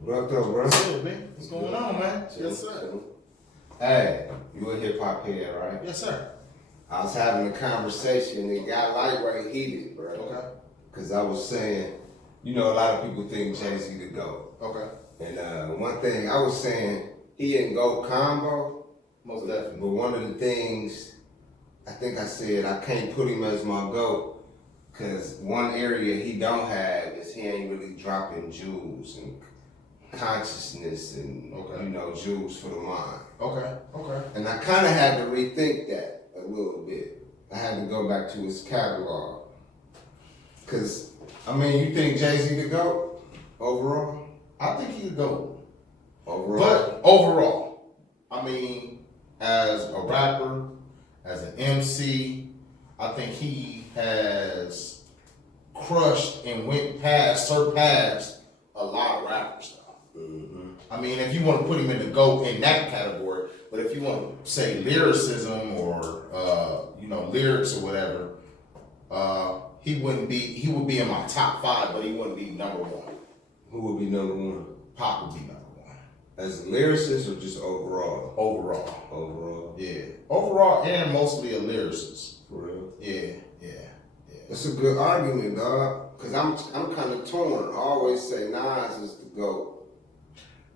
What up, though, bro? What's up, man? What's going on, man? Yes, sir. Hey, you a hip hop head, right? Yes, sir. I was having a conversation. It got lightweight heated, bro. Okay. Because I was saying, you know, a lot of people think Jay-Z the GOAT. Okay. And one thing I was saying, he and GOAT combo. Most definitely. But one of the things I think I said, I can't put him as my GOAT. Because one area he don't have is he ain't really dropping jewels and consciousness and, you know, jewels for the mind. Okay. And I kind of had to rethink that a little bit. I had to go back to his catalog. Because, I mean, you think Jay-Z the GOAT overall? I think he's the GOAT. Overall? But overall, I mean, as a rapper, as an MC, I think he has crushed and surpassed a lot of rappers. Mm-hmm. I mean, if you want to put him in the GOAT in that category, but if you want to say lyricism or lyrics or whatever, he would be in my top 5, but he wouldn't be number 1. Who would be number 1? Pac would be number 1. As a lyricist or just overall? Overall. Yeah. Overall and mostly a lyricist. For real? Yeah. That's a good argument, dog. Because I'm kind of torn. I always say Nas is the GOAT.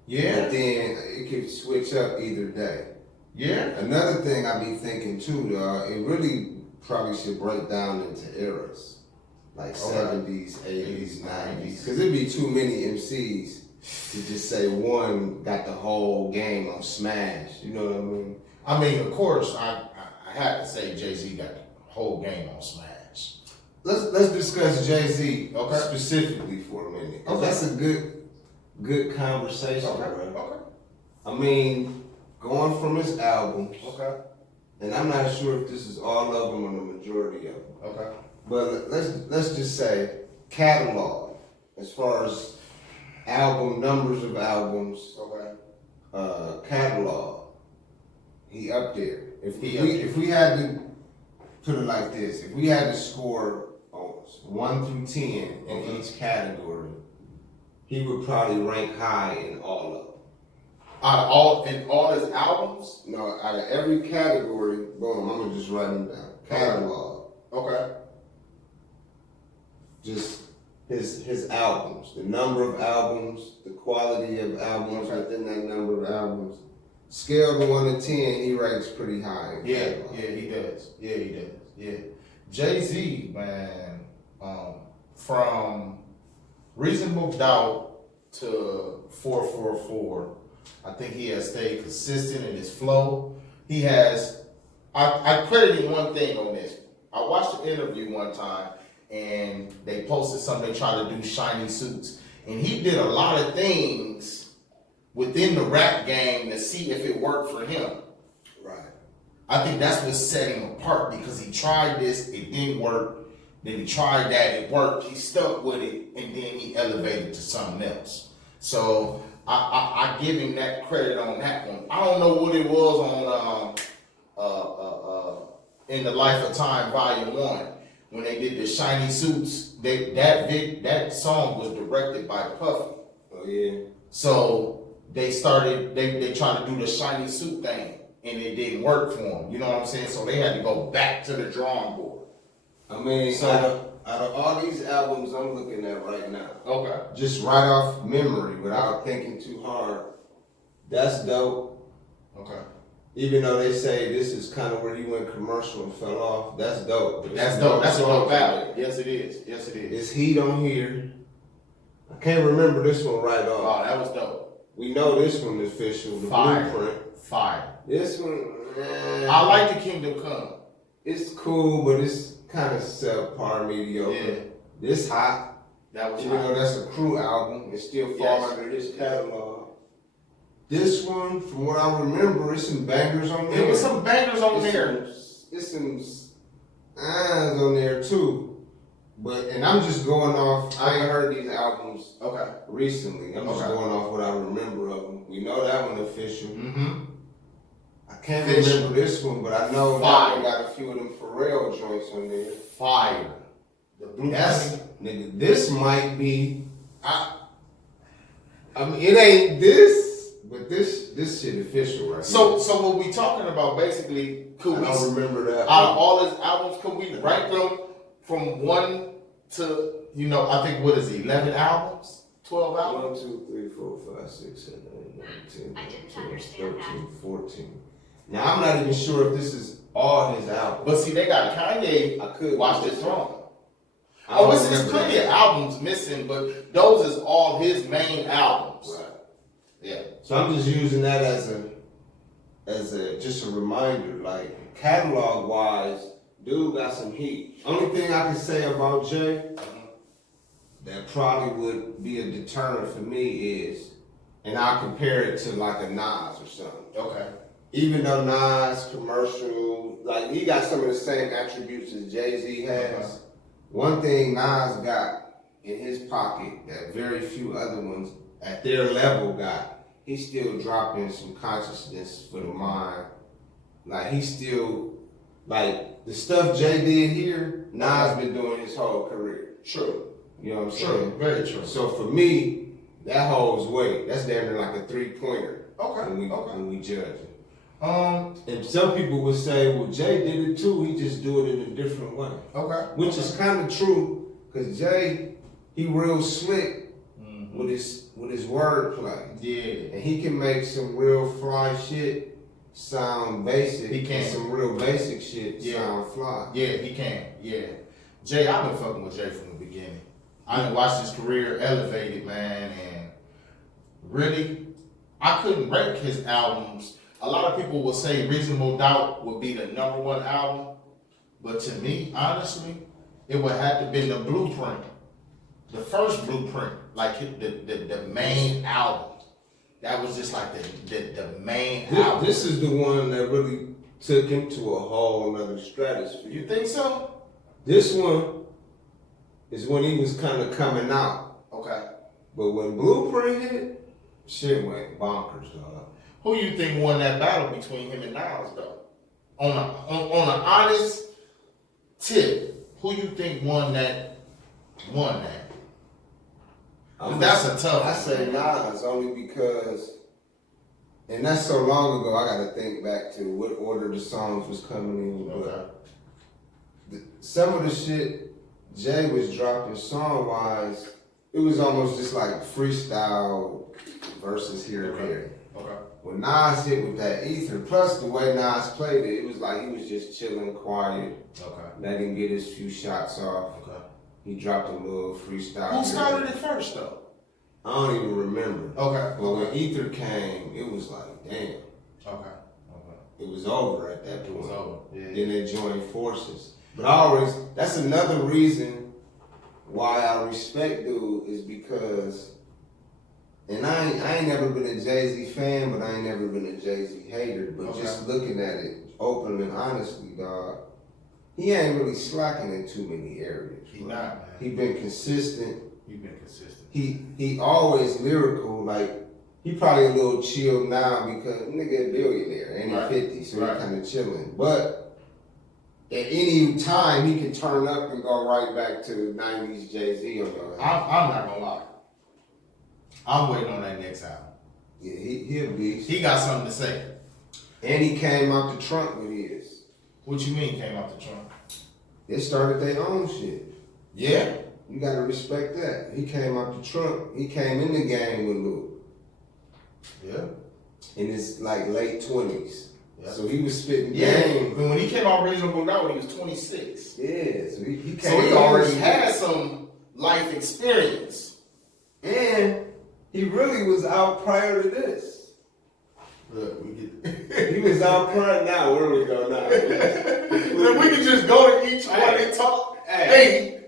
Yeah. But then it could switch up either day. Yeah. Another thing I be thinking too, dog, it really probably should break down into eras. Like 70s, 80s, 90s. Because it'd be too many MCs to just say one got the whole game on smash. You know what I mean? I mean, of course, I had to say Jay-Z got the whole game on smash. Let's discuss Jay-Z Okay. specifically for a minute. Okay. That's a good conversation, Okay. bro. Okay. I mean, going from his albums, Okay. and I'm not sure if this is all of them or the majority of them. Okay. But let's just say catalog, as far as numbers of albums, Okay. catalog, he up there. If we had to put it like this, if we had to score 1 through 10 in each category, he would probably rank high in all of them. In all his albums? No, out of every category, boom, I'm gonna just write them down. Catalog. Okay. Just his albums, the number of albums, the quality of albums within that number of albums. Scale of 1 to 10, he ranks pretty high. Yeah, he does. Yeah. Jay-Z, man, from Reasonable Doubt to 444, I think he has stayed consistent in his flow. He has, I credit him one thing on this. I watched an interview one time and they posted something, they tried to do shiny suits. And he did a lot of things within the rap game to see if it worked for him. Right. I think that's what set him apart because he tried this, it didn't work. Then he tried that, it worked. He stuck with it, and then he elevated to something else. So I give him that credit on that one. I don't know what it was on In the Life of Time Volume 1 when they did the shiny suits. That song was directed by Puffy. Oh yeah. So they started. They tried to do the shiny suit thing. And it didn't work for them. You know what I'm saying? So they had to go back to the drawing board. I mean, out of all these albums I'm looking at right now, Okay. just right off memory without thinking too hard, that's dope. Okay. Even though they say this is kind of where he went commercial and fell off, that's dope. But That's dope. That's a dope ballad. Yes, it is. Yes, it is. It's Heat on here. I can't remember this one right off. Oh, that was dope. We know this one is official. The Blueprint. Fire. This one, I like the Kingdom Come. It's cool, but it's kind of subpar, mediocre. Yeah. This hot. That was Even though that's a crew album, it still falls under his catalog. This one, from what I remember, it's some bangers on there. There was some bangers on there. It's some on there too. And I'm just going off, I ain't heard these albums recently. I'm just going off what I remember of them. We know that one official. Mm-hmm. I can't remember this one, but I know that one got a few of them Pharrell joints on there. Fire. The Blueprint. Nigga, this might be, I mean, it ain't this, but this shit official right So here. so what we talking about basically? Could I we don't remember that. out of all his albums? Could we rank them from 1 to I think what is it, 11 albums, 12 albums? 1, 2, 3, 4, 5, 6, 7, 8, 9, 10, 11, 12, 13, 14. Now I'm not even sure if this is all his albums. But see, they got Kanye. I could Watch this wrong. I There's remember plenty that. of albums missing, but those is all his main albums. Right. Yeah. So I'm just using that as a just a reminder, like catalog wise, dude got some heat. Only thing I can say about Jay that probably would be a deterrent for me is, and I'll compare it to like a Nas or something. Okay. Even though Nas commercial, like he got some of the same attributes as Jay-Z has. One thing Nas got in his pocket that very few other ones at their level got, he's still dropping some consciousness for the mind. Like he's still, like the stuff Jay did here, Nas been doing his whole career. True. You know what I'm True. saying? Very true. So for me, that holds weight. That's damn near like a 3-pointer. Okay. When we judge it. Okay. And some people would say, well, Jay did it too. He just do it in a different way. Okay. Which is kind of true, because Jay, he real slick with his wordplay. Yeah. And he can make some real fly shit sound basic. He can. And some real basic shit sound fly. Yeah, he can. Yeah. Jay, I've been fucking with Jay from the beginning. I done watched his career elevated, man, and really, I couldn't rank his albums. A lot of people will say Reasonable Doubt would be the #1 album, but to me, honestly, it would have to be the Blueprint, the first Blueprint, like the main album. That was just like the main album. This is the one that really took him to a whole nother stratosphere. You think so? This one is when he was kind of coming out. Okay. But when Blueprint hit, shit went bonkers, dog. Who you think won that battle between him and Nas, though? On an honest tip, who you think won that? That's a tough. I say Nas only because, and that's so long ago. I got to think back to what order the songs was coming in. Okay. Some of the shit Jay was dropping song wise, it was almost just like freestyle verses here and there. Okay. When Nas hit with that ether, plus the way Nas played it, it was like he was just chilling, quiet, let him get his few shots off. Okay. He dropped a little freestyle. Who started it first, though? I don't even remember. Okay. But when ether came, it was like, damn. Okay. It was over at that point. It was over. Yeah. Then they joined forces. But that's another reason why I respect dude is because, and I ain't never been a Jay-Z fan, but I ain't never been a Jay-Z hater. But just looking at it openly and honestly, dog, he ain't really slacking in too many areas. He not, man. He been consistent. He been consistent. He always lyrical. Like he probably a little chill now because nigga a billionaire and he 50, so he kind of chilling. But at any time he can turn up and go right back to 90s Jay-Z on your head. I'm not gonna lie. I'm waiting on that next album. Yeah, he a beast. He got something to say. And he came out the trunk with his. What you mean came out the trunk? They started their own shit. Yeah. You gotta respect that. He came out the trunk. He came in the game with Luke. Yeah. In his like late 20s. Yeah. So he was spitting Yeah. game. When he came out Reasonable Doubt when he was 26. Yeah. So he came. So he already had some life experience. And he really was out prior to this. Look, we get. He was out prior. Now where we go now? Then we can just go to each one and talk. Hey,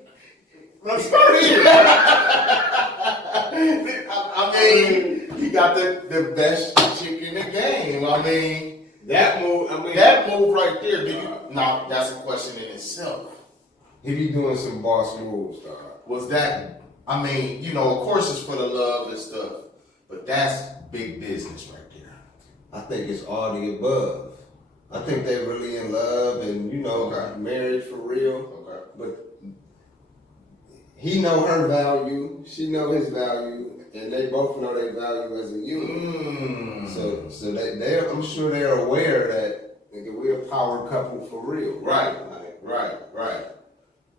let's start here. I mean, he got the best chick in the game. I mean, that move right there. Now that's a question in itself. He be doing some boss moves, dog. Was that? I mean, of course it's for the love and stuff, but that's big business right there. I think it's all the above. I think they really in love and married for real. Okay. But he know her value, she know his value, and they both know their value as a unit. So they're I'm sure they're aware that nigga, we're a power couple for real. Right. Right.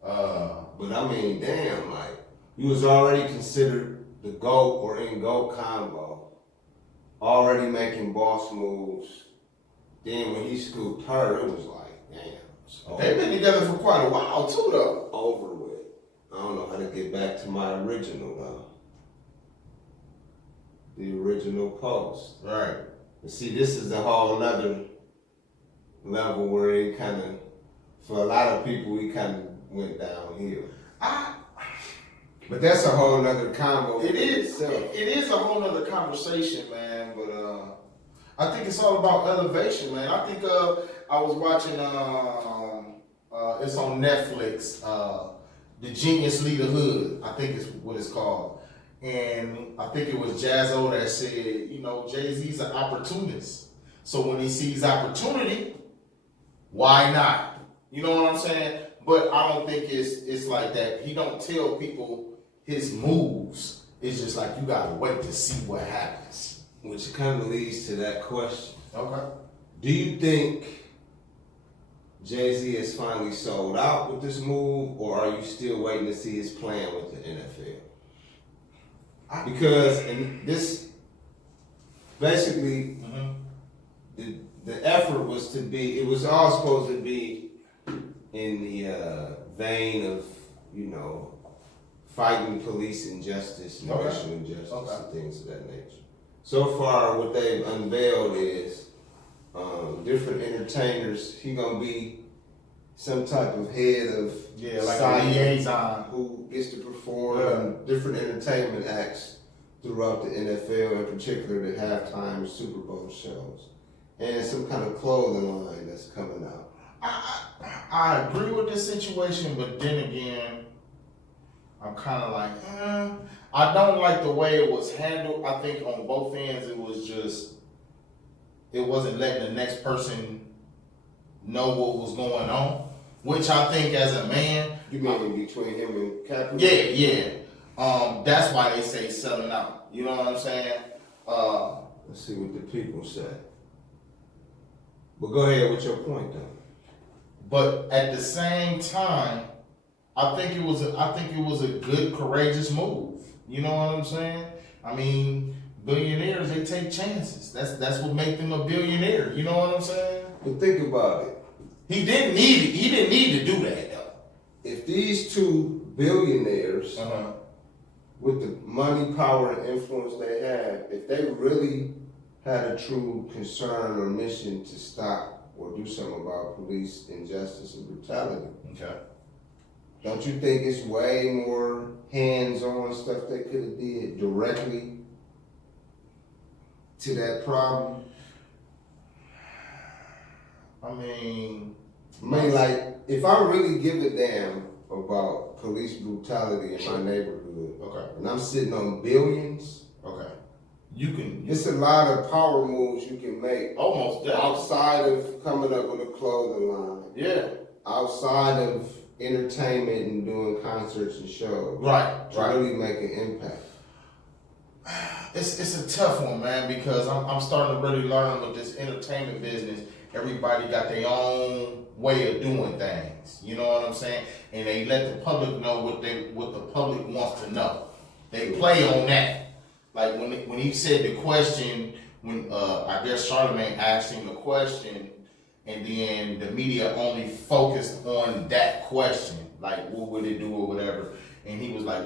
But I mean, damn, like you was already considered the GOAT or in GOAT combo, already making boss moves. Then when he scooped her, it was like, damn. They've been together for quite a while too, though. Over with. I don't know how to get back to my original though. The original post. Right. And see, this is a whole other level where it kind of, for a lot of people, we kind of went downhill. But that's a whole nother combo. It is. It is a whole nother conversation, man. But I think it's all about elevation, man. I think I was watching. It's on Netflix. The Genius Leader Hood, I think is what it's called. And I think it was Jazzo that said, you know, Jay-Z's an opportunist. So when he sees opportunity, why not? You know what I'm saying? But I don't think it's like that. He don't tell people his moves. It's just like you gotta wait to see what happens. Which kind of leads to that question. Okay. Do you think Jay-Z has finally sold out with this move, or are you still waiting to see his plan with the NFL? Because in this, basically, the effort was to be, it was all supposed to be in the vein of, you know, fighting police injustice and racial injustice and things of that nature. So far, what they've unveiled is different entertainers. He gonna be some type of head of like a liaison who gets to perform different entertainment acts throughout the NFL, in particular the halftime and Super Bowl shows, and some kind of clothing line that's coming out. I agree with this situation, but then again, I'm kind of like, I don't like the way it was handled. I think on both ends, it wasn't letting the next person know what was going on, which I think as a man. You mean between him and Kaepernick? Yeah. That's why they say selling out. You know what I'm saying? Let's see what the people say. But go ahead with your point, though. But at the same time, I think it was a good, courageous move. You know what I'm saying? I mean, billionaires, they take chances. That's what makes them a billionaire. You know what I'm saying? But think about it. He didn't need to do that though. If these two billionaires, with the money, power, and influence they have, if they really had a true concern or mission to stop or do something about police injustice and brutality, don't you think it's way more hands-on stuff they could have did directly to that problem? I mean, like, if I really give a damn about police brutality in my neighborhood, and I'm sitting on billions, it's a lot of power moves you can make. Almost definitely. Outside of coming up with a clothing line. Yeah. Outside of entertainment and doing concerts and shows. To really make an impact. It's a tough one, man, because I'm starting to really learn with this entertainment business. Everybody got their own way of doing things. You know what I'm saying? And they let the public know what the public wants to know. They play on that. Like when he said the question, when I guess Charlamagne asked him the question, and then the media only focused on that question, like what would it do or whatever. And he was like,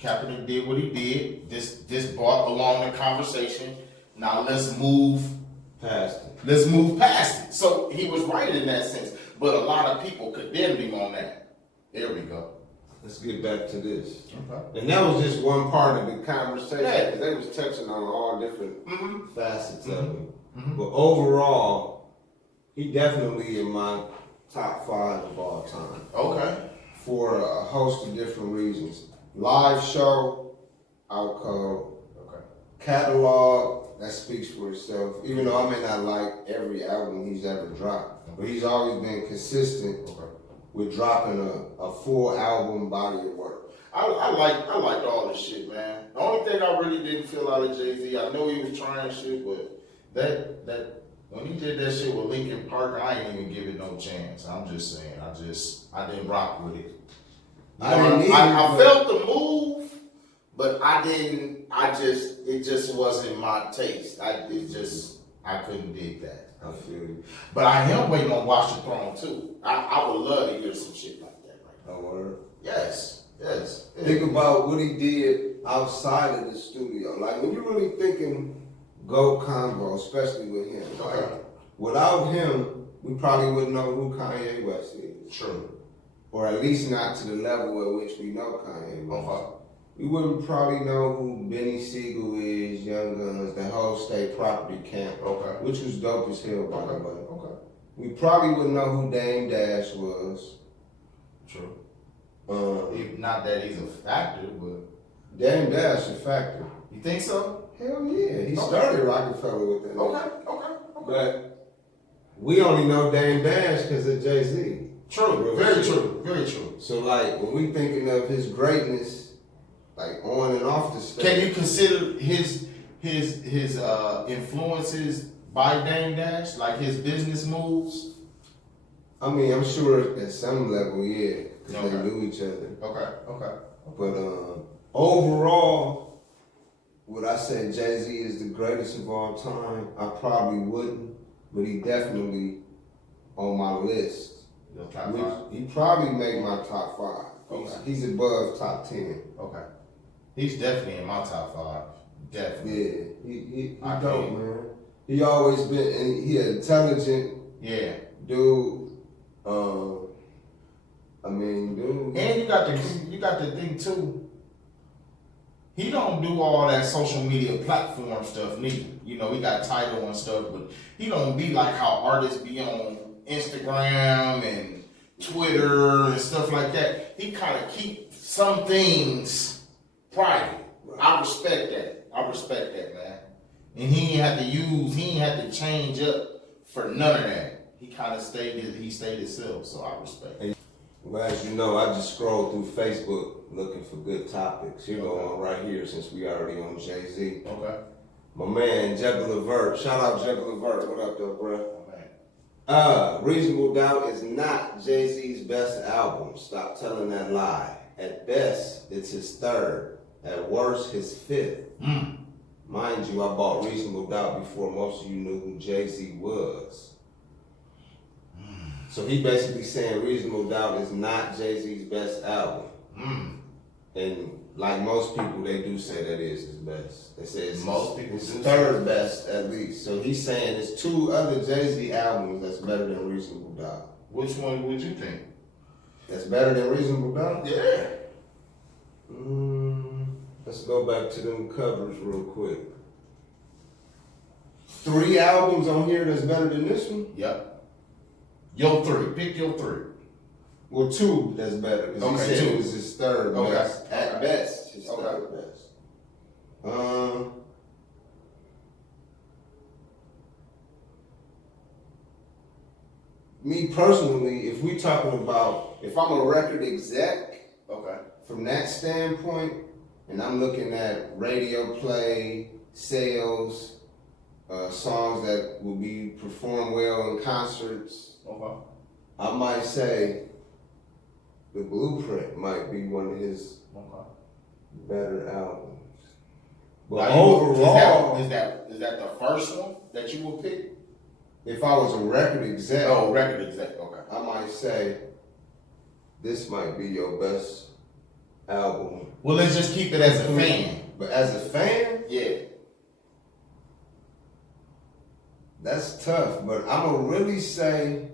Kaepernick did what he did. This brought along the conversation. Now let's move past it. Let's move past it. So he was right in that sense. But a lot of people condemned him on that. There we go. Let's get back to this. And that was just one part of the conversation. Because they was touching on all different facets of it. But overall, he definitely in my top 5 of all time. For a host of different reasons. Live show, out cold. Catalog, that speaks for itself. Even though I may not like every album he's ever dropped. But he's always been consistent with dropping a full album body of work. I liked all this shit, man. The only thing I really didn't feel out of Jay-Z, I know he was trying shit, but that when he did that shit with Linkin Park, I ain't even give it no chance. I'm just saying, I didn't rock with it. I felt the move, but it just wasn't my taste. I couldn't dig that. I feel you. But I am waiting on Watch the Throne too. I would love to hear some shit like that right now. Oh, word. Yes. Think about what he did outside of the studio. Like when you're really thinking GOAT combo, especially with him. Like, without him, we probably wouldn't know who Kanye West is. True. Or at least not to the level at which we know Kanye West. Okay. We wouldn't probably know who Benny Siegel is, Young Guns, the whole State Property Camp. Okay. Which was dope as hell, by the way. Okay. We probably wouldn't know who Dame Dash was. True. Not that he's a factor, but Dame Dash a factor. You think so? Hell yeah. He started Rockefeller with that. Okay. But we only know Dame Dash because of Jay-Z. True. Very true. So like when we thinking of his greatness, like on and off the stage. Can you consider his influences by Dame Dash, like his business moves? I mean, I'm sure at some level, yeah, because they knew each other. Okay. But overall, would I say Jay-Z is the greatest of all time? I probably wouldn't, but he definitely on my list. Your top five? He probably make my top 5. Okay. He's above top 10. Okay. He's definitely in my top 5. Definitely. Yeah, he dope, man. He always been, and he intelligent. Yeah. Dude. Dude. And you got the thing too. He don't do all that social media platform stuff neither. You know, he got Tidal and stuff, but he don't be like how artists be on Instagram and Twitter and stuff like that. He kind of keep some things private. Right. I respect that, man. And he ain't had to change up for none of that. He kind of stayed himself, so I respect it. Well, as you know, I just scroll through Facebook looking for good topics. You know, I'm right here since we already on Jay-Z. Okay. My man, Jebba Levert. Shout out Jebba Levert. What up, though, bro? Okay. Reasonable Doubt is not Jay-Z's best album. Stop telling that lie. At best, it's his third. At worst, his fifth. Mind you, I bought Reasonable Doubt before most of you knew who Jay-Z was. So he basically saying Reasonable Doubt is not Jay-Z's best album. And like most people, they do say that is his best. They say it's his third best at least. So he's saying there's 2 other Jay-Z albums that's better than Reasonable Doubt. Which one would you think? That's better than Reasonable Doubt? Yeah. Let's go back to them covers real quick. 3 albums on here that's better than this one? Yep. Your 3. Pick your 3. Well, 2 that's better. Because he said it was his third best. At best, his third best. Me personally, if we talking about, if I'm a record exec, from that standpoint, and I'm looking at radio play, sales, songs that will be performed well in concerts, I might say The Blueprint might be one of his better albums. But overall, is that the first one that you would pick? If I was a record exec, I might say this might be your best album. Well, let's just keep it as a fan. But as a fan, yeah, that's tough. But I'm gonna really say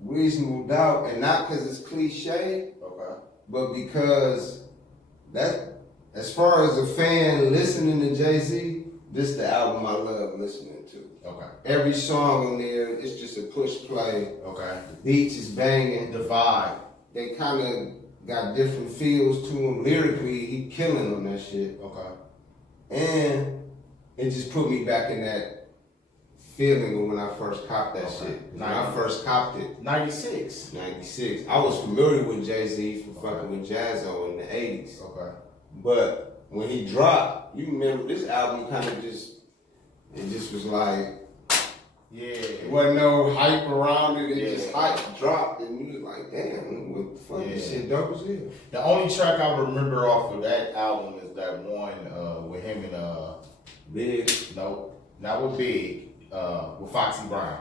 Reasonable Doubt, and not because it's cliche, but because that, as far as a fan listening to Jay-Z, this is the album I love listening to. Every song on there, it's just a push play. The beats is banging. The vibe. They kind of got different feels to him. Lyrically, he killing on that shit. And it just put me back in that feeling of when I first copped that shit. When I first copped it, 96. 96. I was familiar with Jay-Z from fucking with Jazzo in the 80s. Okay. But when he dropped, you remember this album kind of just was like, yeah, wasn't no hype around it. It just hype dropped, and you was like, damn, what the fuck? This shit dope as hell. The only track I remember off of that album is that one with him and Big. No, not with Big. With Foxy Brown.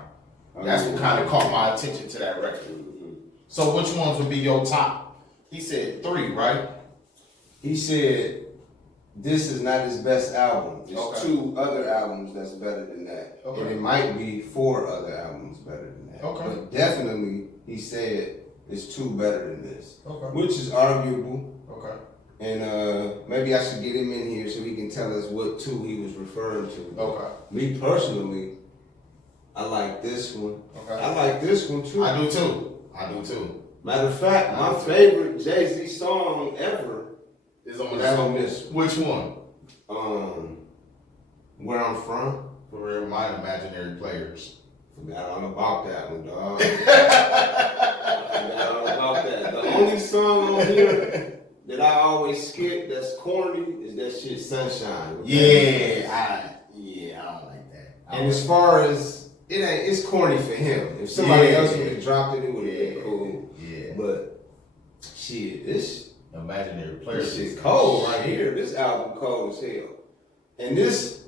That's what kind of caught my attention to that record. So which ones would be your top? He said 3, right? He said this is not his best album. There's 2 other albums that's better than that. Okay. And it might be 4 other albums better than that. Okay. But definitely he said it's 2 better than this. Okay. Which is arguable. Okay. And maybe I should get him in here so he can tell us what 2 he was referring to. Okay. Me personally, I like this one. Okay. I like this one too. I do too. Matter of fact, my favorite Jay-Z song ever is on this. Which one? Where I'm From. For real, my imaginary players. Forgot all about that one, dog. Forgot all about that. The only song on here that I always skip that's corny is that shit Sunshine. Okay? I don't like that. And as far as it's corny for him. If somebody else would have dropped it, it would have been cool. Yeah. But shit, this imaginary player. This shit cold right here. This album cold as hell. And this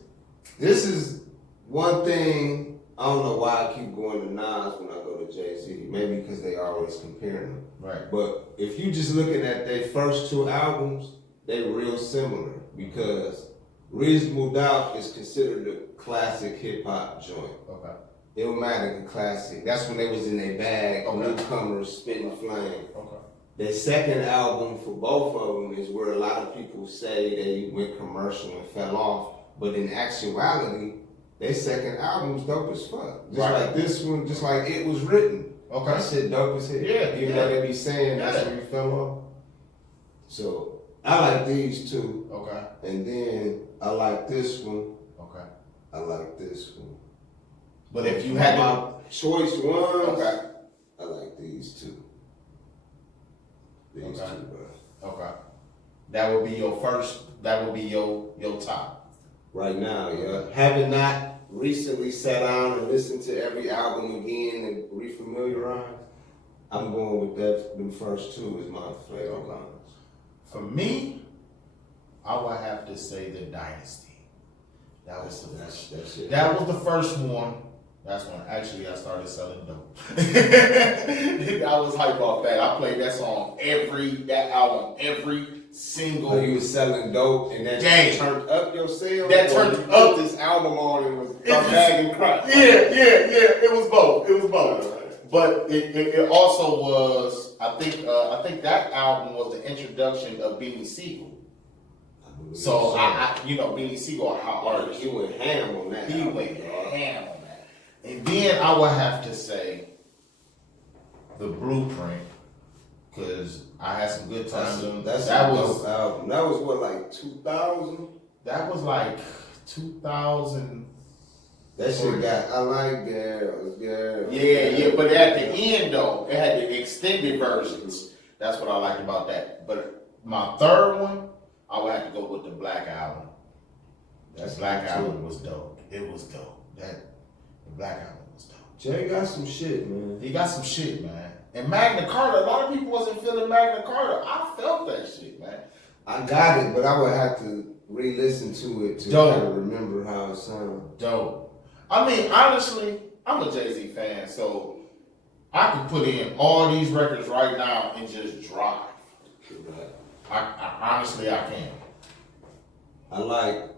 is one thing. I don't know why I keep going to Nas when I go to Jay-Z. Maybe because they always comparing them. Right. But if you just looking at their first 2 albums, they real similar because Reasonable Doubt is considered a classic hip hop joint. Okay. Illmatic a classic. That's when they was in their bag, newcomers spitting flame. Okay. Their second album for both of them is where a lot of people say they went commercial and fell off, but in actuality, their second album's dope as fuck. Just like this one, just like It Was Written. Okay. That shit dope as hell. Yeah. Even though they be saying that's where you fell off. So I like these 2. Okay. And then I like this one. Okay. I like this one. But if you had my choice ones, I like these 2. These 2, bro. Okay. That would be your first. That would be your top. Right now, yeah. Having not recently sat down and listened to every album again and refamiliarize, I'm going with that. Them first 2 is my favorite ones. For me, I would have to say The Dynasty. That was the first. That was the first one. That's when actually I started selling dope. I was hype off that. I played that song that album every single. So you was selling dope and that turned up your sales? That turned up this album on and was bag and crack. Yeah. It was both. But it also was, I think that album was the introduction of Beanie Siegel. So I Beanie Siegel, how artist. He went ham on that. He went ham on that. And then I would have to say The Blueprint, because I had some good times on that. That was what, like 2000? That was like 2000. That shit got, I like girls. Yeah, but at the end though, it had the extended versions. That's what I liked about that. But my third one, I would have to go with the Black Album. That Black Album was dope. It was dope. The Black Album was dope. Jay got some shit, man. He got some shit, man. And Magna Carta, a lot of people wasn't feeling Magna Carta. I felt that shit, man. I got it, but I would have to re-listen to it to kind of remember how it sounded. Dope. I mean, honestly, I'm a Jay-Z fan, so I could put in all these records right now and just drive. Honestly, I can. I like,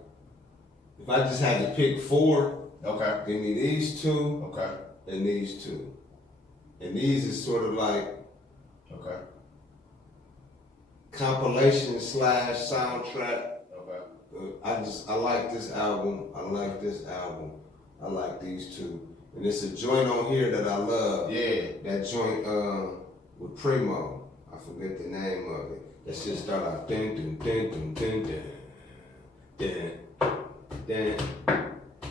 if I just had to pick 4, okay, give me these 2, okay, and these 2. And these is sort of like, okay, compilation / soundtrack. Okay. I like this album. I like this album. I like these 2. And it's a joint on here that I love. Yeah. That joint with Primo. I forget the name of it. That shit start out dun dun dun dun dun dun dun dun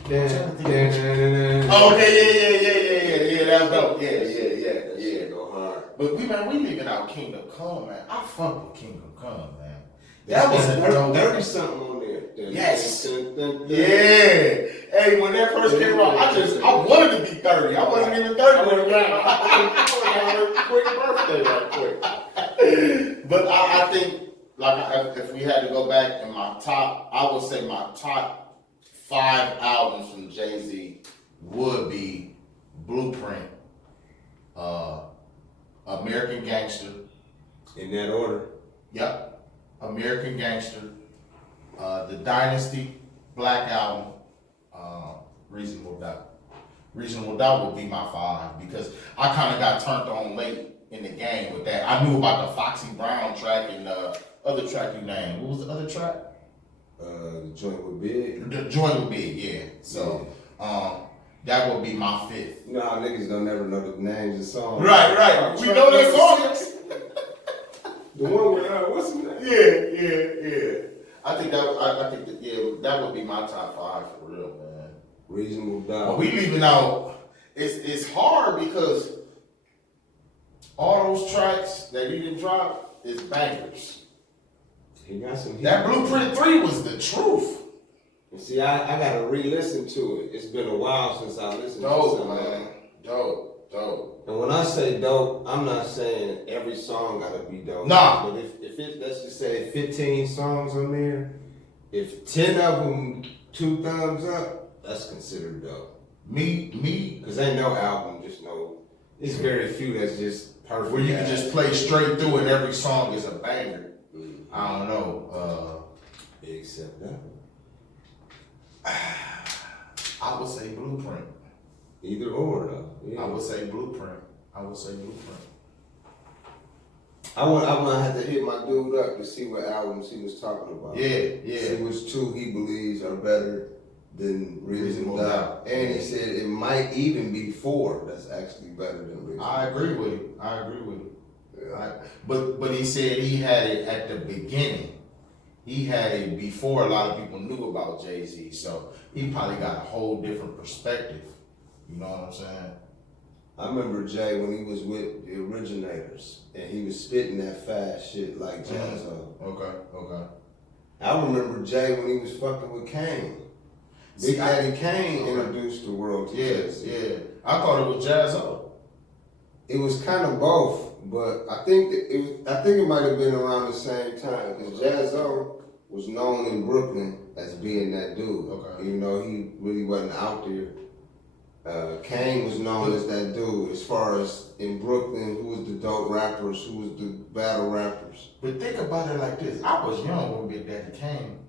Oh, okay, yeah, that's dope. Yeah. That shit go hard. But we leaving out Kingdom Come, man. I fuck with Kingdom Come, man. That was a dope. 30 something on there. Yes. Yeah. Hey, when that first came out, I wanted to be 30. I wasn't even 30 when it came out. I want a quick birthday right quick. But I think, like, if we had to go back in my top, I would say my top 5 albums from Jay-Z would be Blueprint, American Gangster. In that order. Yep. American Gangster, The Dynasty, Black Album, Reasonable Doubt. Reasonable Doubt would be my 5 because I kind of got turned on late in the game with that. I knew about the Foxy Brown track and the other track you named. What was the other track? The Joint with Big. The Joint with Big, yeah. So that would be my 5th. Nah, niggas don't never know the names of songs. Right. We know that song. The one with what's his name? Yeah. I think that would be my top 5 for real, man. Reasonable Doubt. But we leaving out. It's hard because all those tracks that he didn't drop is bangers. He got some. That Blueprint 3 was the truth. And see, I gotta re-listen to it. It's been a while since I listened to Dope, something. man. Dope. And when I say dope, I'm not saying every song gotta be dope. Nah. But if it, let's just say 15 songs on there, if 10 of them 2 thumbs up, that's considered dope. Me. Cause ain't no album, just no. It's very few that's just perfect. Where you can just play straight through and every song is a banger. I don't know. Except that one. I would say Blueprint. Either or though. Yeah. I would say Blueprint. I would have to hit my dude up to see what albums he was talking about. Yeah. See which 2 he believes are better than Reasonable Doubt. And he said it might even be 4 that's actually better than Reasonable Doubt. I agree with him. Yeah. But he said he had it at the beginning. He had it before a lot of people knew about Jay-Z. So he probably got a whole different perspective. You know what I'm saying? I remember Jay when he was with the Originators and he was spitting that fast shit like Jazzo. Okay. I remember Jay when he was fucking with Kane. Big Daddy Kane introduced the world to Jay-Z. Yeah. I thought it was Jazzo. It was kind of both, but I think it might have been around the same time because Jazzo was known in Brooklyn as being that dude. Okay. Even though he really wasn't out there. Kane was known as that dude as far as in Brooklyn, who was the dope rappers, who was the battle rappers. But think about it like this. I was young when Big Daddy Kane.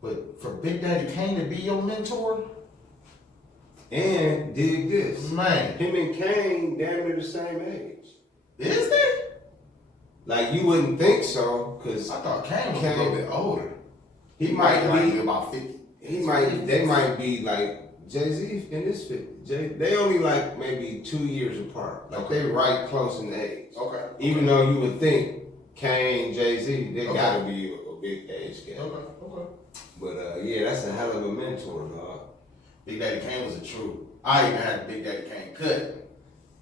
But for Big Daddy Kane to be your mentor? And dig this. Man. Him and Kane damn near the same age. Is they? Like you wouldn't think so, cause I thought Kane was a little bit older. He might be about 50. They might be like Jay-Z in his 50s. They only like maybe 2 years apart. Like they right close in age. Okay. Even though you would think Kane, Jay-Z, they gotta be a big age gap. Okay. But yeah, that's a hell of a mentor, dog. Big Daddy Kane was a true. I even had Big Daddy Kane cut.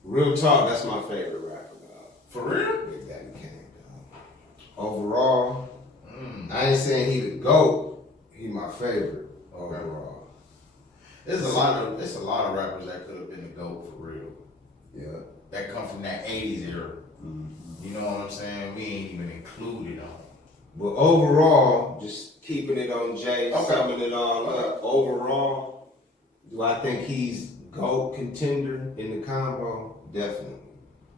Real talk, that's my favorite rapper, dog. For real? Big Daddy Kane, dog. Overall, I ain't saying he the GOAT. He my favorite overall. It's a lot of rappers that could have been the GOAT for real. Yeah. That come from that 80s era. You know what I'm saying? We ain't even included on. But overall, just keeping it on Jay, summing it all up. Overall, do I think he's GOAT contender in the combo? Definitely.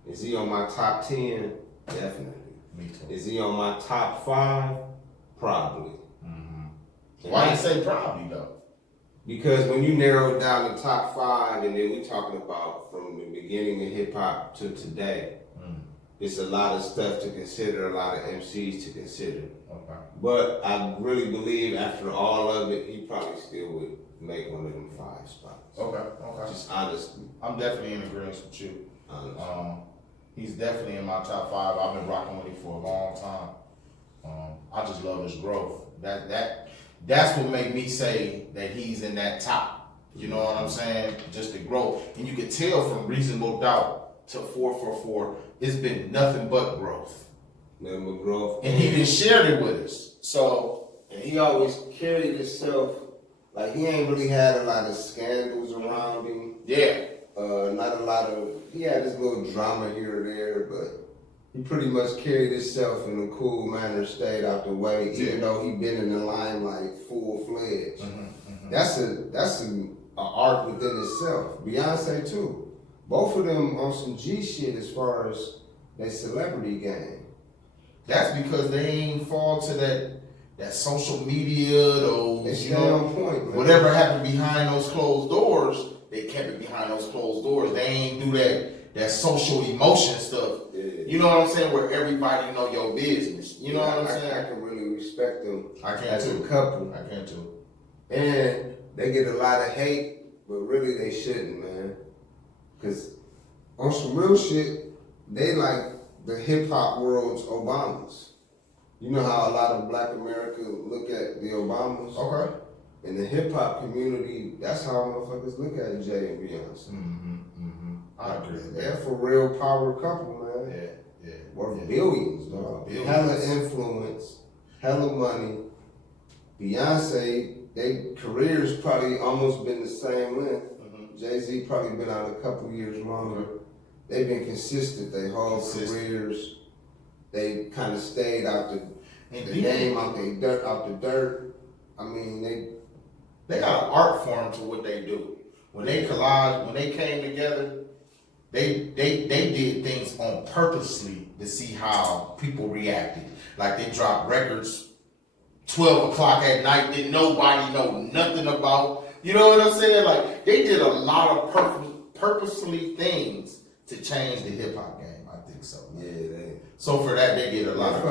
Is he on my top 10? Definitely. Me too. Is he on my top 5? Probably. Why you say probably though? Because when you narrow down the top 5, and then we talking about from the beginning of hip hop to today, it's a lot of stuff to consider, a lot of MCs to consider. Okay. But I really believe after all of it, he probably still would make one of them 5 spots. Okay. Just honestly. I'm definitely in agreement with you. Honestly. He's definitely in my top 5. I've been rocking with him for a long time. I just love his growth. That's what made me say that he's in that top. You know what I'm saying? Just the growth. And you can tell from Reasonable Doubt to 444, it's been nothing but growth. Nothing but growth. And he done shared it with us. So, and he always carried himself, like he ain't really had a lot of scandals around him. Yeah. Not a lot of, he had this little drama here or there, but he pretty much carried himself in a cool manner, stayed out the way, even though he been in the limelight full-fledged. That's an art within itself. Beyonce too. Both of them on some G shit as far as their celebrity game. That's because they ain't fall to that social media, those, They stay on point, man. Whatever happened behind those closed doors, they kept it behind those closed doors. They ain't do that social emotion stuff. Yeah. You know what I'm saying? Where everybody know your business. You know what I'm saying? I can really respect them as a couple. I can too. And they get a lot of hate, but really they shouldn't, man. Because on some real shit, they like the hip-hop world's Obamas. You know how a lot of Black America look at the Obamas? Okay. In the hip-hop community, that's how motherfuckers look at Jay and Beyonce. I agree. They're for real power couple, man. Yeah. Worth billions, dog. Billions. Hella influence, hella money. Beyonce, they careers probably almost been the same length. Jay-Z probably been out a couple years longer. They've been consistent their whole careers. They kind of stayed out the game, out the dirt. I mean, they got an art form to what they do. When they collage, when they came together, they did things on purposely to see how people reacted. Like they dropped records 12 o'clock at night that nobody know nothing about. You know what I'm saying? Like they did a lot of purposely things to change the hip hop game. I think so. Yeah. So for that, they get a lot of.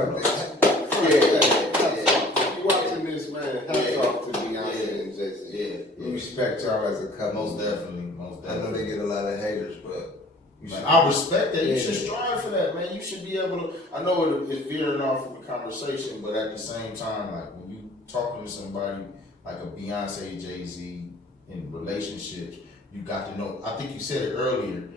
You watching this, man? Hats off to Beyonce and Jay-Z. Yeah. We respect y'all as a couple. Most definitely. I know they get a lot of haters, but. I respect that. You should strive for that, man. You should be able to. I know it's veering off from the conversation, but at the same time, like when you talking to somebody like a Beyonce, Jay-Z in relationships, you got to know. I think you said it earlier.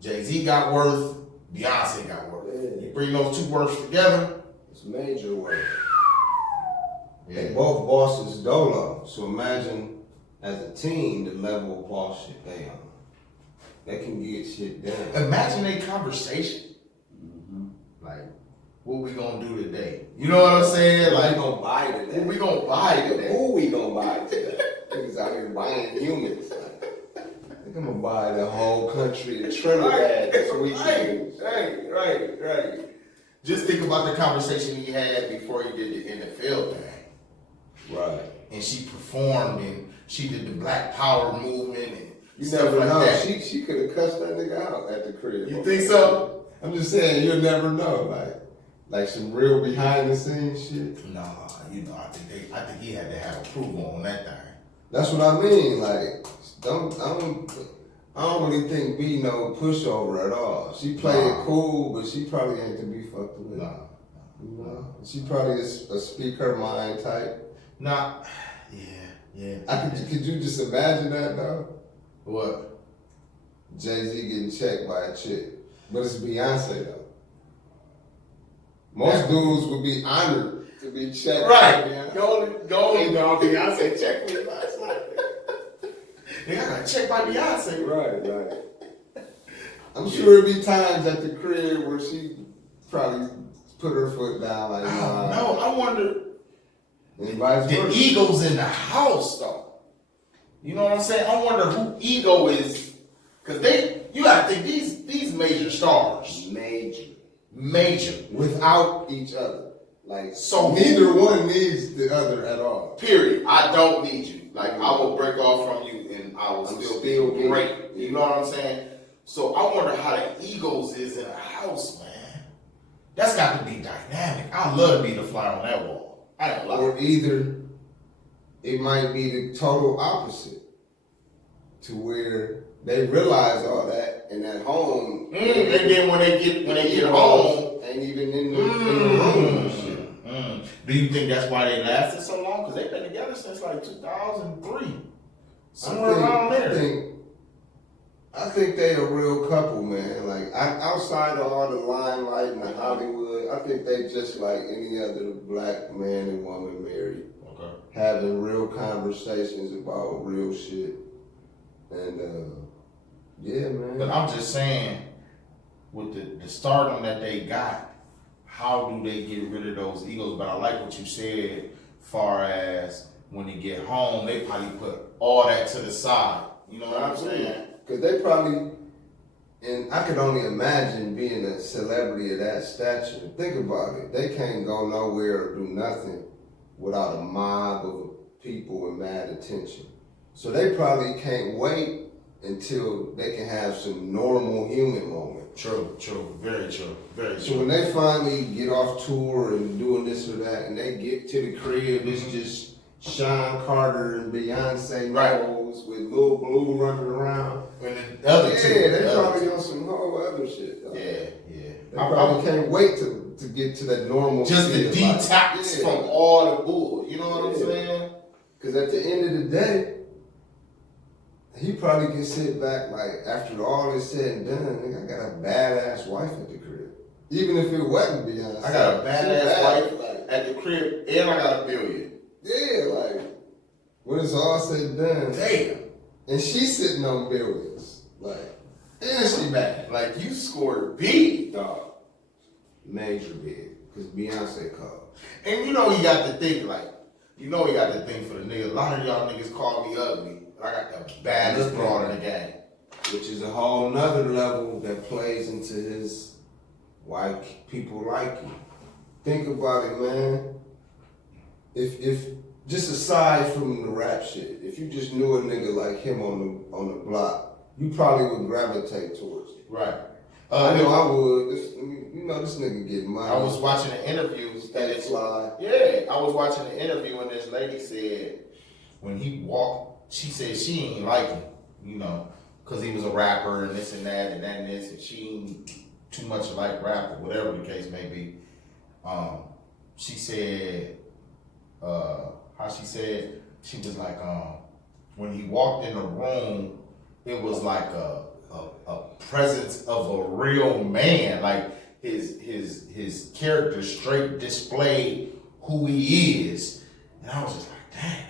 Jay-Z got worth. Beyonce got worth. Yeah. You bring those two words together. It's major work. Yeah. They both bosses dolo. So imagine as a team the level of boss shit they on. They can get shit done. Imagine a conversation. Like, what we gonna do today? You know what I'm saying? Like, we gonna buy today? What we gonna buy today? Who we gonna buy today? Niggas out here buying humans. Like, I'm gonna buy the whole country of Trinidad this weekend. Right. Just think about the conversation he had before he did the NFL thing. Right. And she performed and she did the Black Power movement and you stuff never like know. that. She could have cussed that nigga out at the crib. You think so? I'm just saying, you'll never know. Like some real behind the scenes shit. Nah, I think he had to have approval on that thing. That's what I mean. Like, I don't really think B no pushover at all. She played it cool, but she probably ain't to be fucked with. You know? She probably is a speak her mind type. Nah, yeah. Could you just imagine that though? What? Jay-Z getting checked by a chick. But it's Beyonce though. Most dudes would be honored to be checked. Right. Go, Beyonce checked me last night. They got checked by Beyonce. Right. I'm sure it'd be times at the crib where she probably put her foot down like, no, I wonder. And vice versa. The ego's in the house though. You know what I'm saying? I wonder who ego is, because you gotta think these major stars. Major. Without each other. Like, so neither one needs the other at all. Period. I don't need you. Like, I will break off from you and I will still be great. You know what I'm saying? So I wonder how the egos is in a house, man. That's got to be dynamic. I'd love to be the fly on that wall. I ain't lying. Or either it might be the total opposite, to where they realize all that and at home, and then when they get home, ain't even in the room and shit. Do Do you think that's why they lasted so long? Because they've been together since like 2003. Somewhere around there. I think they a real couple, man. Like outside of all the limelight and the Hollywood, I think they just like any other black man and woman married. Okay. Having real conversations about real shit. And yeah, man. But I'm just saying, with the stardom that they got, how do they get rid of those egos? But I like what you said, far as when they get home, they probably put all that to the side. You know what I'm saying? Because they probably, and I could only imagine being a celebrity of that stature. Think about it. They can't go nowhere or do nothing without a mob of people and mad attention. So they probably can't wait until they can have some normal human moment. True, very true. So when they finally get off tour and doing this or that, and they get to the crib, it's just Sean Carter and Beyonce knows with Lil Blue running around. And the other two. They probably on some whole other shit. Though. Yeah. They probably can't wait to get to that normal. Just the detox from all the bull. You know what I'm saying? Because at the end of the day, he probably can sit back like after all is said and done. Nigga, I got a badass wife at the crib. Even if it wasn't Beyonce. I got a badass wife at the crib and I got $1 billion. Yeah, like when it's all said and done. Damn. And she's sitting on billions. Like, and she bad. Like you scored big, dog. Major big. Because Beyonce called. And you know he got to think for the niggas. A lot of y'all niggas call me ugly. I got the baddest broad in the game. Which is a whole nother level that plays into his why people like you. Think about it, man. If just aside from the rap shit, if you just knew a nigga like him on the block, you probably would gravitate towards it. Right. I know I would. This nigga get money. I was watching an interview that it's fly. Yeah, I was watching an interview and this lady said when he walked, she said she ain't like him, because he was a rapper and this and that and that and this, and she ain't too much like rap or whatever the case may be. She said, she was like, when he walked in the room, it was like a presence of a real man, like his character straight displayed who he is, and I was just like, dang,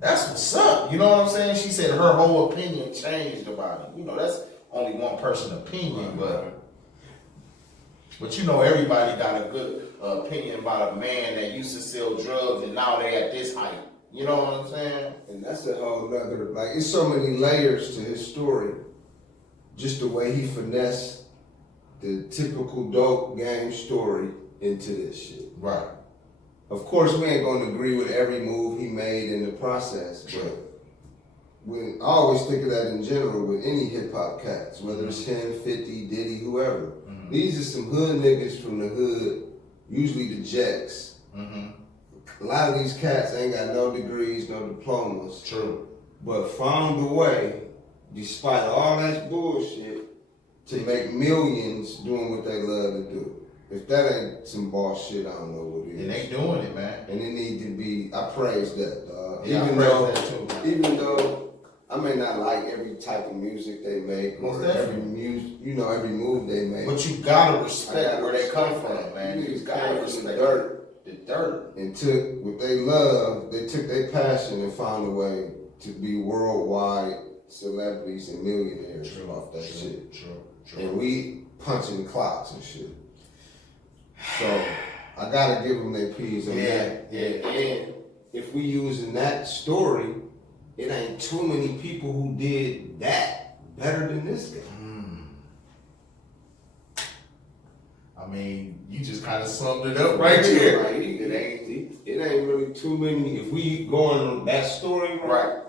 that's what's up. You know what I'm saying? She said her whole opinion changed about him. That's only one person's opinion, but everybody got a good opinion about a man that used to sell drugs and now they at this height. You know what I'm saying? And that's a whole nother, like, it's so many layers to his story. Just the way he finessed the typical dope game story into this shit. Right. Of course, we ain't gonna agree with every move he made in the process, but I always think of that in general with any hip hop cats, whether it's him, 50, Diddy, whoever. Mm-hmm. These are some hood niggas from the hood, usually the Jacks. Mm-hmm. A lot of these cats ain't got no degrees, no diplomas. True. But found a way, despite all that bullshit, to make millions doing what they love to do. If that ain't some boss shit, I don't know what it is. And they doing it, man. And it need to be, I praise that, dog. Yeah, Even though I may not like every type of music they make or every move they make. But you gotta respect where they come from, man. You gotta respect the dirt. And took what they love, they took their passion and found a way to be worldwide celebrities and millionaires off that shit. True. And we punching clocks and shit. So I gotta give them their P's on that. Yeah. And if we using that story, it ain't too many people who did that better than this guy. I mean, you just kind of summed it up right here. Like, it ain't really too many. If we going on that story, right.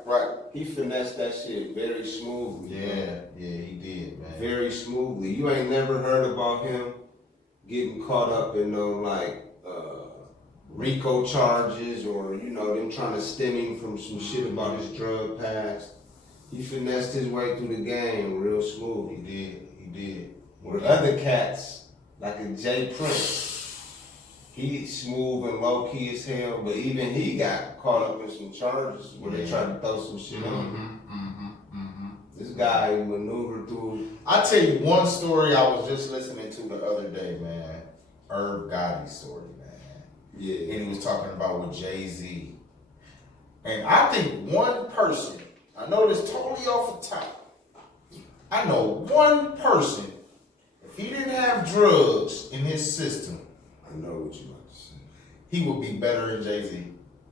He finessed that shit very smoothly. Yeah, he did, man. Very smoothly. You ain't never heard about him getting caught up in no RICO charges or them trying to stem him from some shit about his drug past. He finessed his way through the game real smooth. He did. Where other cats, like a Jay Prince, He's smooth and low key as hell, but even he got caught up in some charges where they tried to throw some shit on him. This guy maneuvered through. I'll tell you one story I was just listening to the other day, man. Irv Gotti's story, man. Yeah. And he was talking about with Jay-Z. And I think one person, I know this totally off the top. I know one person, if he didn't have drugs in his system, I know what you're about to say. he would be better than Jay-Z.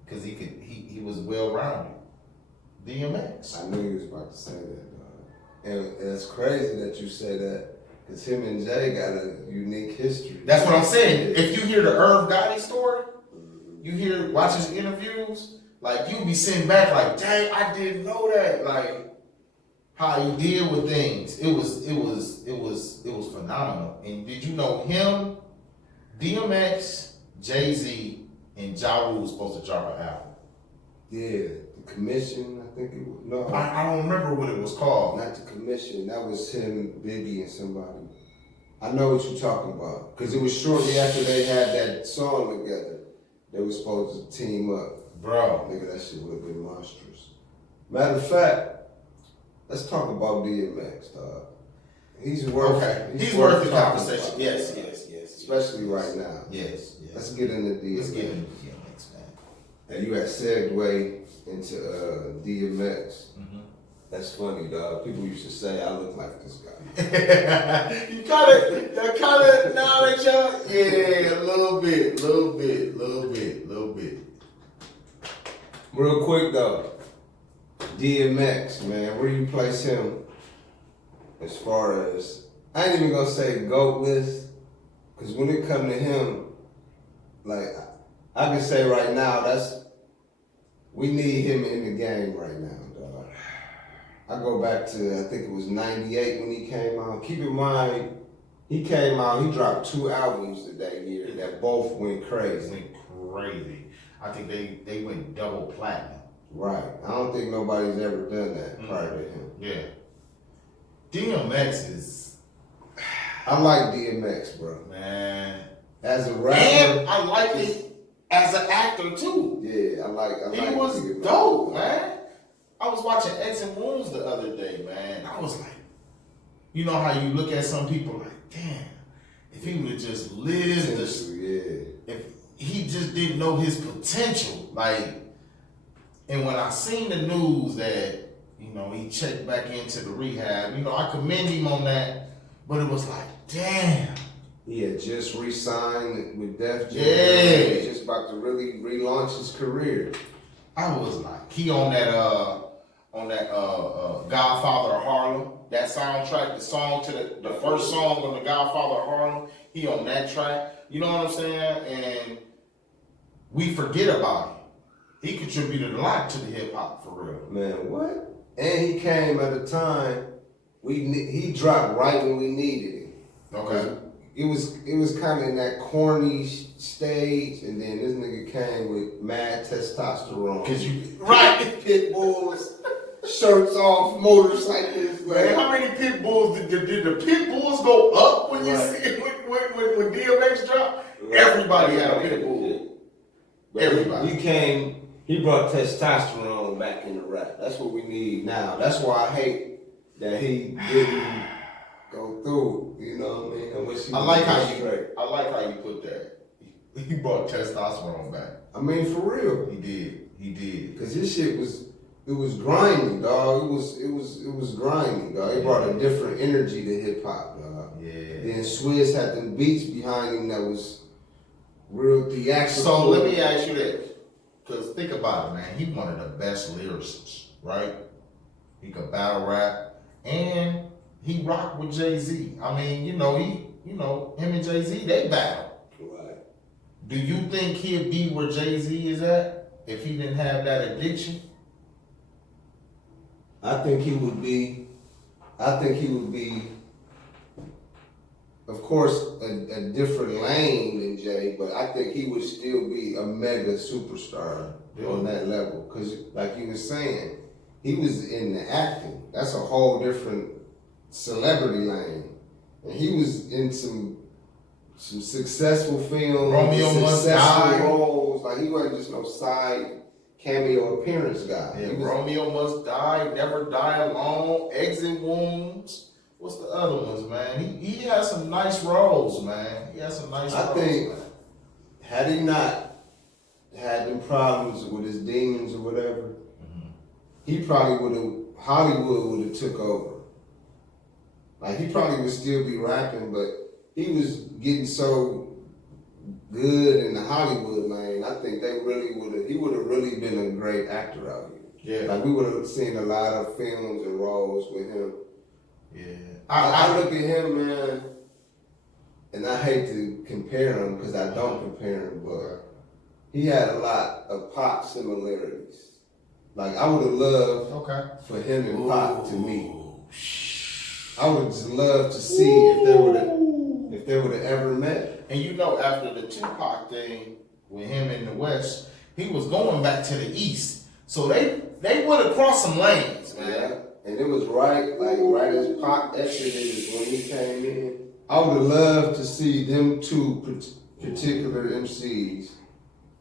Because he was well-rounded. DMX. I knew you was about to say that, dog. And it's crazy that you say that, because him and Jay got a unique history. That's what I'm saying. If you hear the Irv Gotti story, you watch his interviews, like you be sitting back like, dang, I didn't know that. Like how he deal with things. It was phenomenal. And did you know him, DMX, Jay-Z, and Ja Rule was supposed to drop an album? Yeah, the Commission, I think it was. No, I don't remember what it was called. not the Commission. That was him, Biggie, and somebody. I know what you're talking about. Because it was shortly after they had that song together. They were supposed to team up. Bro. Nigga, that shit would have been monstrous. Matter of fact, let's talk about DMX, dog. He's worth He's worth the talking conversation. about. Yes. Especially right now. Yes. Let's get into DMX. Let's get into DMX, man. And you had segued into DMX. Mm-hmm. That's funny, dog. People used to say I look like this guy. You kind of now that y'all, yeah, a little bit. Real quick though, DMX, man, where do you place him as far as, I ain't even gonna say GOAT list, because when it come to him, like, I can say right now, we need him in the game right now, dog. I go back to, I think it was 98 when he came out. Keep in mind, he came out, he dropped 2 albums that year that both went crazy. I think they went double platinum. Right. I don't think nobody's ever done that prior to him. Yeah. DMX is... I like DMX, bro. Man. As a rapper. And I like it as an actor, too. Yeah, I like He was DMX. dope, man. I was watching X and Wounds the other day, man. I was like, you know how you look at some people like, damn, if he would have just lived this, if he just didn't know his potential, like, and when I seen the news that, you know, he checked back into the rehab, you know, I commend him on that, but it was like, damn. He had just re-signed with Def Jam. Yeah. He was just about to really relaunch his career. I was like, he on that Godfather of Harlem, that soundtrack, the song to the first song on the Godfather of Harlem, he on that track. You know what I'm saying? And we forget about him. He contributed a lot to the hip hop for real. Man, what? And he came at a time he dropped right when we needed him. Okay. It was kind of in that corny stage, and then this nigga came with mad testosterone. Cause you right, Pit bulls, shirts off, motorcycles. man. How many pit bulls did the pit bulls go up when you see when DMX dropped? Right. Everybody had a pit bull. But Everybody. He brought testosterone back in the rap. That's what we need now. That's why I hate that he didn't go through. You know what I mean? I like how you put that. He brought testosterone back. I mean, for real. He did. Cause his shit was grimy, dog. It was grimy, dog. He brought a different energy to hip hop, dog. Yeah. Then Swizz had them beats behind him that was real theatrical. So let me ask you this. Because think about it, man. He one of the best lyricists, right? He could battle rap, and he rocked with Jay-Z. I mean, him and Jay-Z, they battle. Right. Do you think he'd be where Jay-Z is at if he didn't have that addiction? I think he would be, of course, a different lane than Jay, but I think he would still be a mega superstar on that level. Because, like you were saying, he was in the acting. That's a whole different celebrity lane. And he was in some some successful films, Romeo Must Die. roles. Like he wasn't just no side cameo appearance guy. Yeah, Romeo Must Die, Never Die Alone, Exit Wounds. What's the other ones, man? He has some nice roles, man. He has some nice roles. I think man. had he not had them problems with his demons or whatever, he probably would have, Hollywood would have took over. Like he probably would still be rapping, but he was getting so good in the Hollywood lane. I think he would have really been a great actor out here. Yeah. Like we would have seen a lot of films and roles with him. Yeah. I look at him, man, and I hate to compare him because I don't compare him, but he had a lot of Pac similarities. Like I would have loved for him and Pac to meet. I would have just loved to see if they would have ever met. And you know, after the Tupac thing with him in the West, he was going back to the East. So they would have crossed some lanes, man. Yeah. And it was right as Pac exited when he came in. I would have loved to see them two particular MCs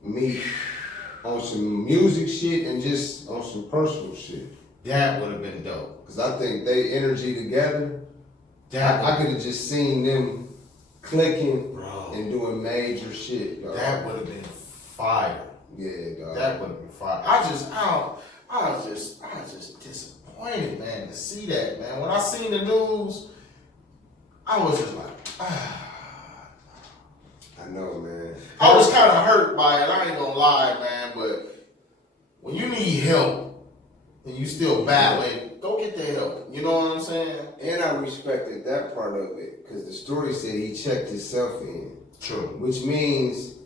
meet on some music shit and just on some personal shit. That would have been dope. Cause I think they energy together. I could have just seen them clicking and doing major shit. Dog. That would have been fire. Yeah, dog. That would have been fire. I was just disappointed, man, to see that, man. When I seen the news, I was just like, I know, man. I was kind of hurt by it. I ain't gonna lie, man. But when you need help and you still battling, go get the help. You know what I'm saying? And I respected that part of it because the story said he checked himself in. True. Which means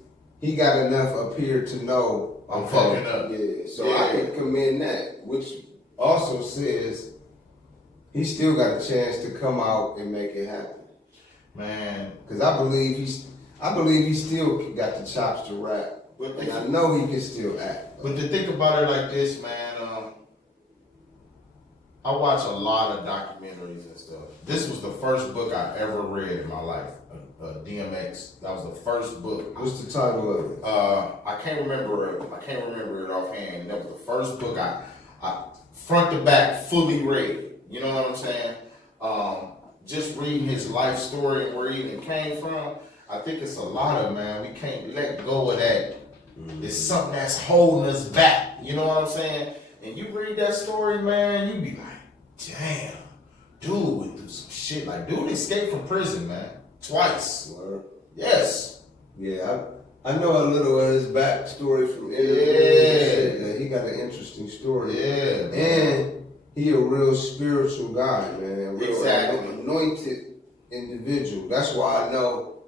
he got enough up here to know I'm fucking up. Yeah. So I can commend that. Which also says he still got a chance to come out and make it happen. Man. Because I believe he still got the chops to rap. And I know he can still act. But to think about it like this, man, I watch a lot of documentaries and stuff. This was the first book I ever read in my life. DMX. That was the first book. What's the title of it? I can't remember it offhand. That was the first book I front to back fully read. You know what I'm saying? Just reading his life story and where he even came from. I think it's a lot of, man, we can't let go of that. It's something that's holding us back. You know what I'm saying? And you read that story, man, you be like, damn, dude went through some shit. Like, dude escaped from prison, man. Twice. Word. Yes. Yeah, I know a little of his backstory from interviews. Yeah, he got an interesting story. Yeah. Man. And he a real spiritual guy, man. Exactly. Anointed individual. That's why I know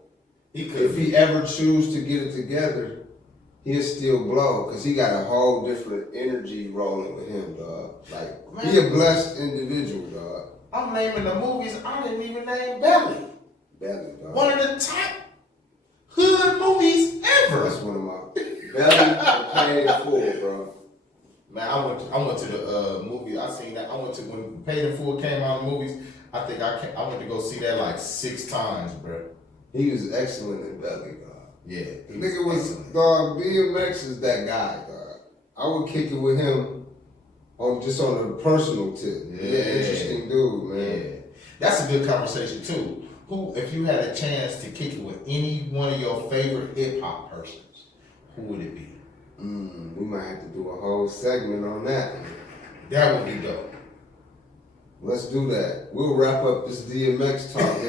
if he ever choose to get it together, he'll still blow. Because he got a whole different energy rolling with him, dog. Like, man, he a blessed individual, dog. I'm naming the movies I didn't even name Belly. Belly, dog. One of the top hood movies ever. That's one of my Belly and Paid in Full, bro. Man, I went to the movie. I seen that. I went to when Paid in Full came out in movies. I think I went to go see that like 6 times, bro. He was excellent in Belly, dog. Yeah, the nigga was dog. DMX is that guy, dog. I would kick it with him on a personal tip. Yeah, he's an interesting dude, man. Yeah, that's a good conversation too. Who, if you had a chance to kick it with any one of your favorite hip hop persons, who would it be? We might have to do a whole segment on that. That would be dope. Let's do that. We'll wrap up this DMX talk.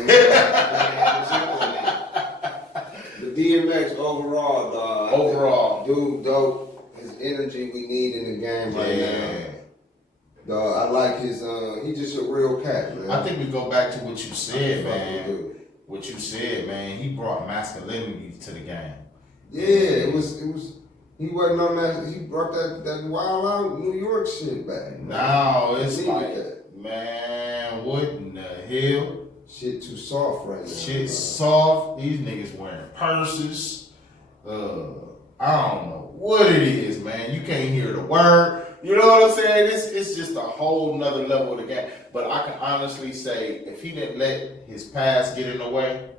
The DMX overall, dog. Overall. Dude, dope. His energy we need in the game right now. Dog, I like his, he just a real cat, man. I think we go back to what you said, man. What you said, man. He brought masculinity to the game. Yeah, it was, he wasn't on that, he brought that wild out New York shit back. No, it's like, man, what in the hell? Shit too soft right now. Shit soft. These niggas wearing purses. I don't know what it is, man. You can't hear the word. You know what I'm saying? It's just a whole nother level of the game. But I can honestly say, if he didn't let his past get in the way,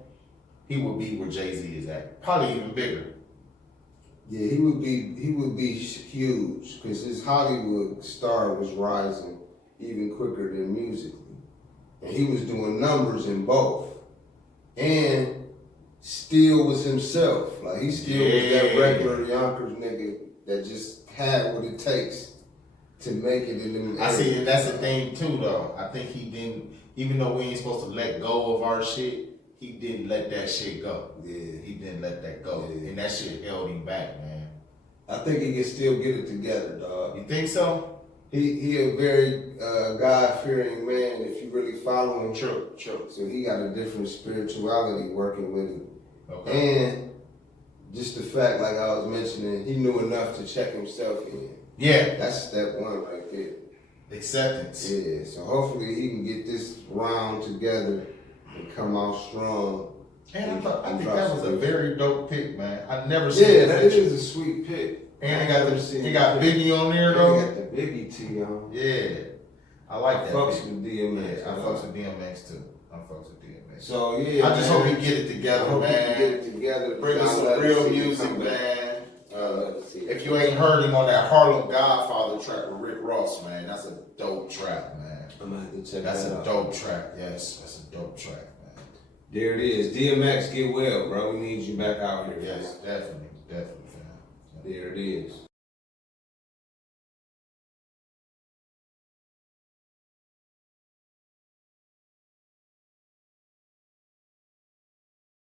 he would be where Jay-Z is at. Probably even bigger. Yeah, he would be huge because his Hollywood star was rising even quicker than musically, and he was doing numbers in both, and still was himself. Like he still was that regular Yonkers nigga that just had what it takes to make it in them. I see, and that's the thing too, though. I think he didn't, even though we ain't supposed to let go of our shit, he didn't let that shit go. Yeah, he didn't let that go, and that shit held him back, man. I think he can still get it together, dog. You think so? He a very God-fearing man. If you really follow him, True. So he got a different spirituality working with him. Okay. And just the fact, like I was mentioning, he knew enough to check himself in. Yeah. That's step one right there. Acceptance. Yeah, so hopefully he can get this round together and come out strong. And I think that was a very dope pick, man. I never seen that. Yeah, that is a sweet pick. And they got Biggie on there though. They got the Biggie T on. Yeah. I like that. Fucks with DMX. Yeah, I fucks with DMX too. I fucks with DMX. So yeah, I just hope he get it together, man. He get it together. Bring us some real music, man. If you ain't heard him on that Harlem Godfather track with Rick Ross, man, that's a dope track, man. I'm gonna have to check that's that a out. dope track. Yes, that's a dope track, man. There it is. DMX, get well, bro. We need you back out here. Yes, definitely, fam. There it is.